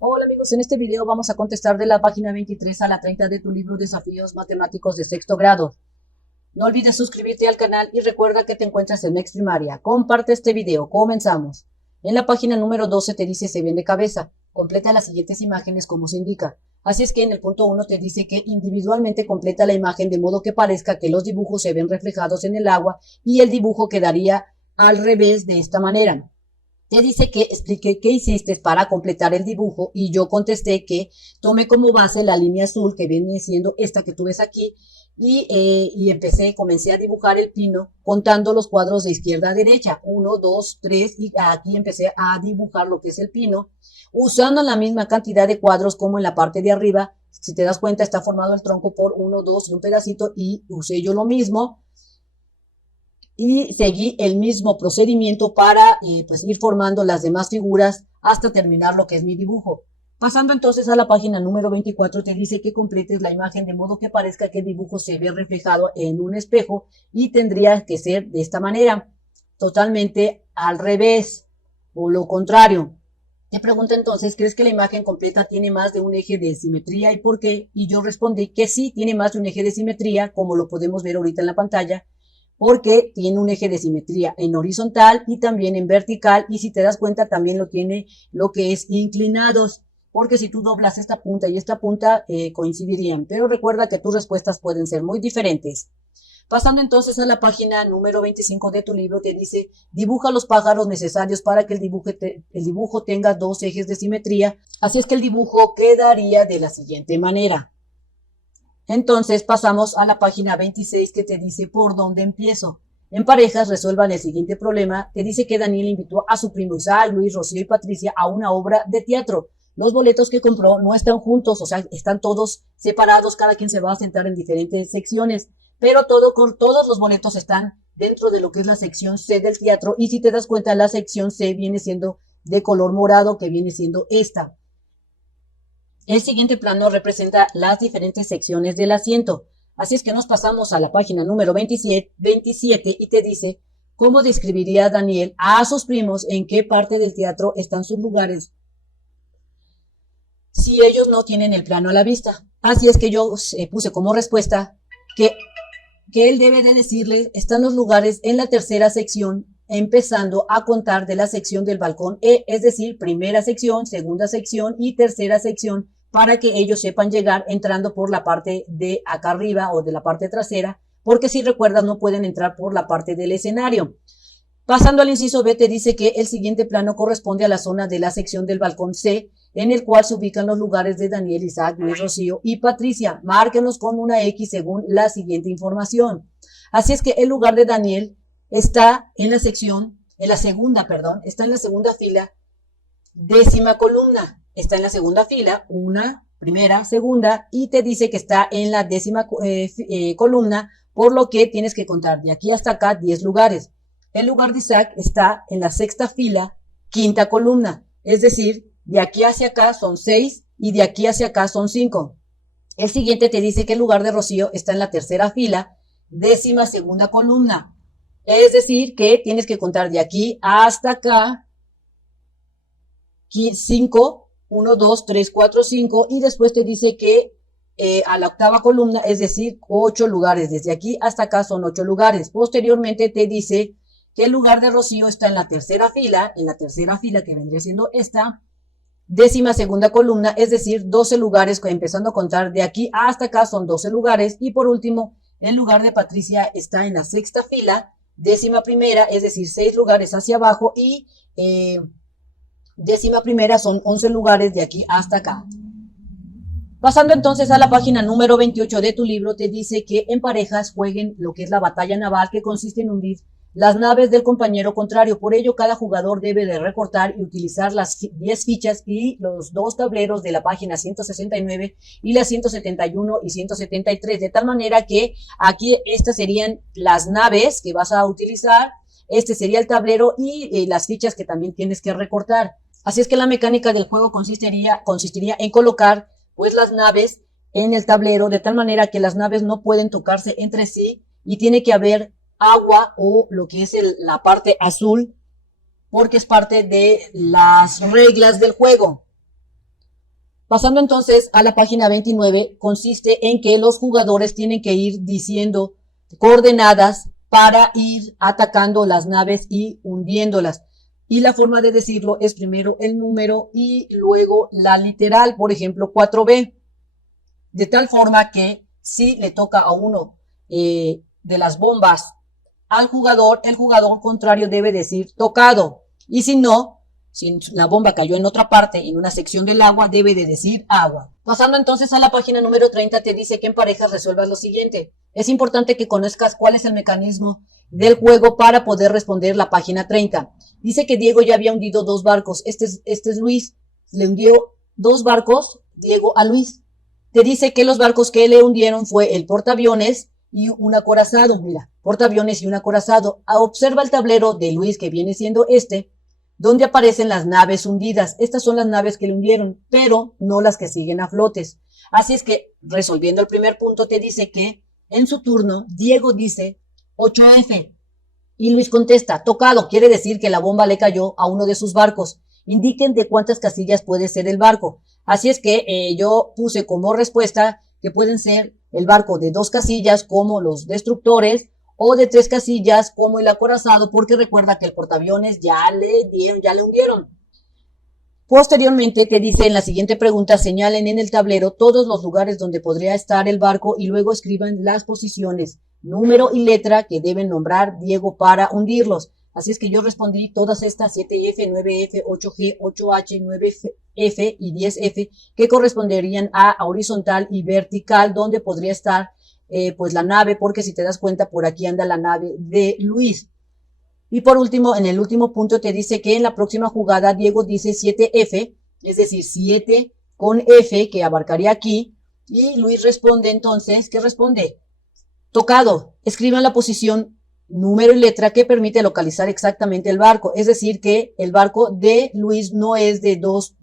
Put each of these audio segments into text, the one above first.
Hola amigos, en este video vamos a contestar de la página 23 a la 30 de tu libro Desafíos Matemáticos de sexto grado. No olvides suscribirte al canal y recuerda que te encuentras en Next Primaria. Comparte este video, comenzamos. En la página número 12 te dice se ven de cabeza. Completa las siguientes imágenes como se indica. Así es que en el punto 1 te dice que individualmente completa la imagen de modo que parezca que los dibujos se ven reflejados en el agua y el dibujo quedaría al revés de esta manera. Te dice que explique qué hiciste para completar el dibujo y yo contesté que tomé como base la línea azul que viene siendo esta que tú ves aquí y comencé a dibujar el pino contando los cuadros de izquierda a derecha, 1, 2, 3 y aquí empecé a dibujar lo que es el pino usando la misma cantidad de cuadros como en la parte de arriba. Si te das cuenta está formado el tronco por 1, 2 y un pedacito y usé yo lo mismo. Y seguí el mismo procedimiento para pues ir formando las demás figuras hasta terminar lo que es mi dibujo. Pasando entonces a la página número 24 te dice que completes la imagen de modo que parezca que el dibujo se ve reflejado en un espejo y tendría que ser de esta manera, totalmente al revés o lo contrario. Te pregunta entonces, ¿crees que la imagen completa tiene más de un eje de simetría y por qué? Y yo respondí que sí, tiene más de un eje de simetría, como lo podemos ver ahorita en la pantalla, porque tiene un eje de simetría en horizontal y también en vertical, y si te das cuenta también lo tiene lo que es inclinados, porque si tú doblas esta punta y esta punta coincidirían, pero recuerda que tus respuestas pueden ser muy diferentes. Pasando entonces a la página número 25 de tu libro, te dice, dibuja los pájaros necesarios para que el dibujo tenga dos ejes de simetría, así es que el dibujo quedaría de la siguiente manera. Entonces pasamos a la página 26 que te dice por dónde empiezo. En parejas resuelvan el siguiente problema. Te dice que Daniel invitó a su primo Isaac, Luis, Rocío y Patricia a una obra de teatro. Los boletos que compró no están juntos, o sea, están todos separados, cada quien se va a sentar en diferentes secciones, pero todos los boletos están dentro de lo que es la sección C del teatro y si te das cuenta la sección C viene siendo de color morado que viene siendo esta. El siguiente plano representa las diferentes secciones del asiento. Así es que nos pasamos a la página número 27 y te dice cómo describiría Daniel a sus primos en qué parte del teatro están sus lugares si ellos no tienen el plano a la vista. Así es que yo puse como respuesta que él debe de decirles están los lugares en la tercera sección empezando a contar de la sección del balcón E, es decir, primera sección, segunda sección y tercera sección, para que ellos sepan llegar entrando por la parte de acá arriba o de la parte trasera, porque si recuerdas no pueden entrar por la parte del escenario. Pasando al inciso B te dice que el siguiente plano corresponde a la zona de la sección del balcón C, en el cual se ubican los lugares de Daniel, Isaac, Luis, Rocío y Patricia. Márquenlos con una X según la siguiente información. Así es que el lugar de Daniel está en la sección, está en la segunda fila, décima columna. Está en la segunda fila, una, primera, segunda, y te dice que está en la décima columna, por lo que tienes que contar de aquí hasta acá 10 lugares. El lugar de Isaac está en la sexta fila, quinta columna, es decir, de aquí hacia acá son 6 y de aquí hacia acá son 5. El siguiente te dice que el lugar de Rocío está en la tercera fila, décima segunda columna. Es decir, que tienes que contar de aquí hasta acá 5, 1, 2, 3, 4, 5 y después te dice que a la octava columna, es decir, 8 lugares. Desde aquí hasta acá son 8 lugares. Posteriormente te dice que el lugar de Rocío está en la tercera fila que vendría siendo esta, décima segunda columna, es decir, 12 lugares, empezando a contar de aquí hasta acá son 12 lugares. Y por último, el lugar de Patricia está en la sexta fila, décima primera, es decir, 6 lugares hacia abajo y décima primera son 11 lugares de aquí hasta acá. Pasando entonces a la página número 28 de tu libro, te dice que en parejas jueguen lo que es la batalla naval, que consiste en hundir las naves del compañero contrario. Por ello, cada jugador debe de recortar y utilizar las 10 fichas y los 2 tableros de la página 169 y las 171 y 173, de tal manera que aquí estas serían las naves que vas a utilizar, este sería el tablero y las fichas que también tienes que recortar. Así es que la mecánica del juego consistiría en colocar pues las naves en el tablero de tal manera que las naves no pueden tocarse entre sí y tiene que haber agua o lo que es la parte azul porque es parte de las reglas del juego. Pasando entonces a la página 29, consiste en que los jugadores tienen que ir diciendo coordenadas para ir atacando las naves y hundiéndolas. Y la forma de decirlo es primero el número y luego la literal, por ejemplo 4B. De tal forma que si le toca a uno de las bombas al jugador, el jugador contrario debe decir tocado. Y si no, si la bomba cayó en otra parte, en una sección del agua, debe de decir agua. Pasando entonces a la página número 30, te dice que en parejas resuelvas lo siguiente. Es importante que conozcas cuál es el mecanismo del juego para poder responder la página 30. Dice que Diego ya había hundido 2 barcos. Este es Luis. Le hundió 2 barcos, Diego, a Luis. Te dice que los barcos que le hundieron fue el portaaviones y un acorazado. Mira, portaaviones y un acorazado. Observa el tablero de Luis, que viene siendo donde aparecen las naves hundidas. Estas son las naves que le hundieron, pero no las que siguen a flotes. Así es que, resolviendo el primer punto, te dice que en su turno, Diego dice 8F y Luis contesta tocado. Quiere decir que la bomba le cayó a uno de sus barcos. Indiquen de cuántas casillas puede ser el barco. Así es que yo puse como respuesta que pueden ser el barco de 2 casillas como los destructores, o de 3 casillas como el acorazado, porque recuerda que el portaaviones ya le hundieron. Posteriormente te dice en la siguiente pregunta, señalen en el tablero todos los lugares donde podría estar el barco y luego escriban las posiciones, número y letra que deben nombrar Diego para hundirlos. Así es que yo respondí todas estas 7F, 9F, 8G, 8H, 9F y 10F que corresponderían a horizontal y vertical, donde podría estar pues la nave, porque si te das cuenta por aquí anda la nave de Luis. Y por último, en el último punto te dice que en la próxima jugada Diego dice 7F, es decir 7 con F que abarcaría aquí, y Luis responde entonces, ¿qué responde? Tocado. Escriban la posición, número y letra que permite localizar exactamente el barco, es decir que el barco de Luis no es de dos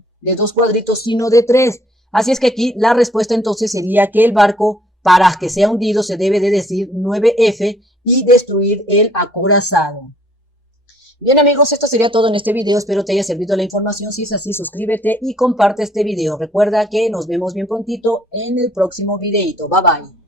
cuadritos sino de 3. Así es que aquí la respuesta entonces sería que el barco, para que sea hundido, se debe de decir 9F y destruir el acorazado. Bien amigos, esto sería todo en este video. Espero te haya servido la información. Si es así, suscríbete y comparte este video. Recuerda que nos vemos bien prontito en el próximo videito. Bye bye.